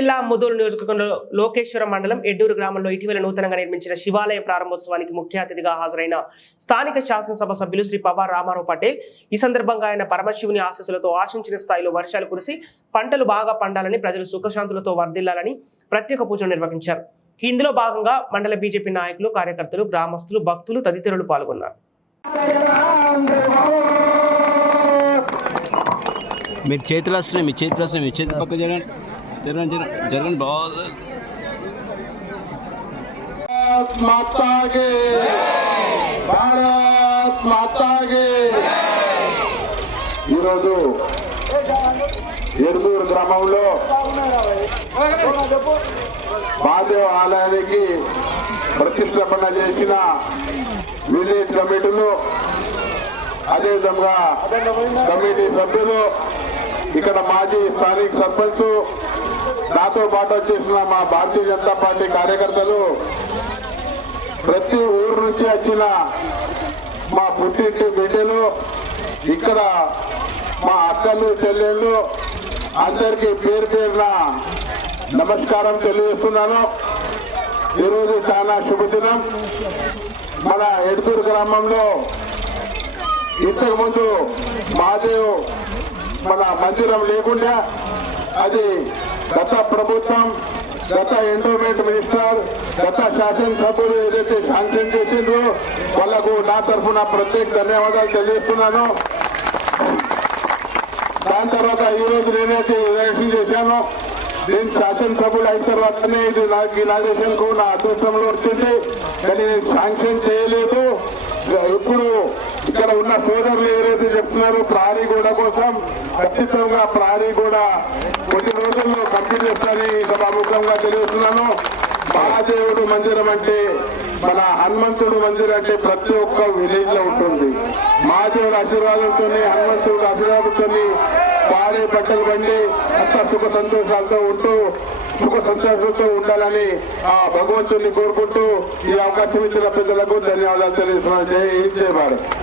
జిల్లా ముదూరు నియోజకవర్గంలో లోకేశ్వర మండలం ఎడ్డూరు గ్రామంలో ఇటీవల నూతనంగా నిర్మించిన శివాలయ ప్రారంభోత్సవానికి ముఖ్య అతిథిగా హాజరైన స్థానిక శాసనసభ సభ్యులు శ్రీ పవార్ రామారావు పటేల్. ఈ సందర్భంగా ఆయన పరమశివుని ఆశీస్సులతో ఆశించిన స్థాయిలో వర్షాలు కురిసి పంటలు బాగా పండాలని ప్రజలు సుఖశాంతులతో వర్ధిల్లాలని ప్రత్యేక పూజలు నిర్వహించారు. ఇందులో భాగంగా మండల బీజేపీ నాయకులు కార్యకర్తలు గ్రామస్తులు భక్తులు తదితరులు పాల్గొన్నారు. మీరు చేతులు వస్తున్నాయి మీ చేతులు వస్తున్నాయి మీ చేతి పక్క జరగండి. జరగండి జరగండి బాగా ఈరోజు ఎరుదూరు గ్రామంలో మహాదేవ్ ఆలయానికి ప్రతిష్టపణ చేసిన విలేజ్ కమిటీలు అదేవిధంగా కమిటీ సభ్యులు ఇక్కడ మాజీ స్థానిక సర్పంచ్ నాతో పాటు వచ్చేసిన మా భారతీయ జనతా పార్టీ కార్యకర్తలు ప్రతి ఊరు నుంచి వచ్చిన మా పుట్టింటి బిడ్డలు ఇక్కడ మా అక్కలు చెల్లెళ్ళు అందరికీ పేరు పేరున నమస్కారం తెలియజేస్తున్నాను. ఈరోజు చాలా శుభదినం. మన ఎడుతూరు గ్రామంలో ఇంతకు ముందు మహాదేవ్ మన మందిరం లేకుండా అది గత ప్రభుత్వం గత ఎండోమెంట్ మినిస్టర్ గత శాసనసభ్యులు ఏదైతే శాంక్షన్ చేసిండ్రో వాళ్ళకు నా తరఫున ప్రత్యేక ధన్యవాదాలు తెలియజేస్తున్నాను. దాని తర్వాత ఈ రోజు నేనైతే ఎలక్షన్ చేశాను. నేను శాసనసభ్యులు అయిన తర్వాతనే ఇది నాకు ఇనాగ్రేషన్కు నా అదృష్టంలో వచ్చింది. కానీ నేను శాంక్షన్ చేయలేదు. ఇప్పుడు ఇక్కడ ఉన్న సోదరులు ఏదైతే చెప్తున్నారు ప్రహరీ గోడ కోసం ఖచ్చితంగా ప్రహరీ గోడ కొన్ని రోజుల్లో కంప్లీట్ చేస్తానని సభాముఖంగా తెలియజేస్తున్నాను. మహాదేవుడు మందిరం అంటే మన హనుమంతుడు మందిరం అంటే ప్రతి ఒక్క విలేజ్లో ఉంటుంది. మహాదేవుడు ఆశీర్వాదంతో హనుమంతుడు ఆశీర్వాదంతో పాడే బట్టలు పండి అంత సుఖ సంతోషాలతో ఉంటూ సుఖ సంతోషంతో ఉండాలని ఆ భగవంతుని కోరుకుంటూ ఈ అవకాశం ఇచ్చిన ప్రజలకు ధన్యవాదాలు తెలియజేస్తున్నాను. జై జయ భారత్.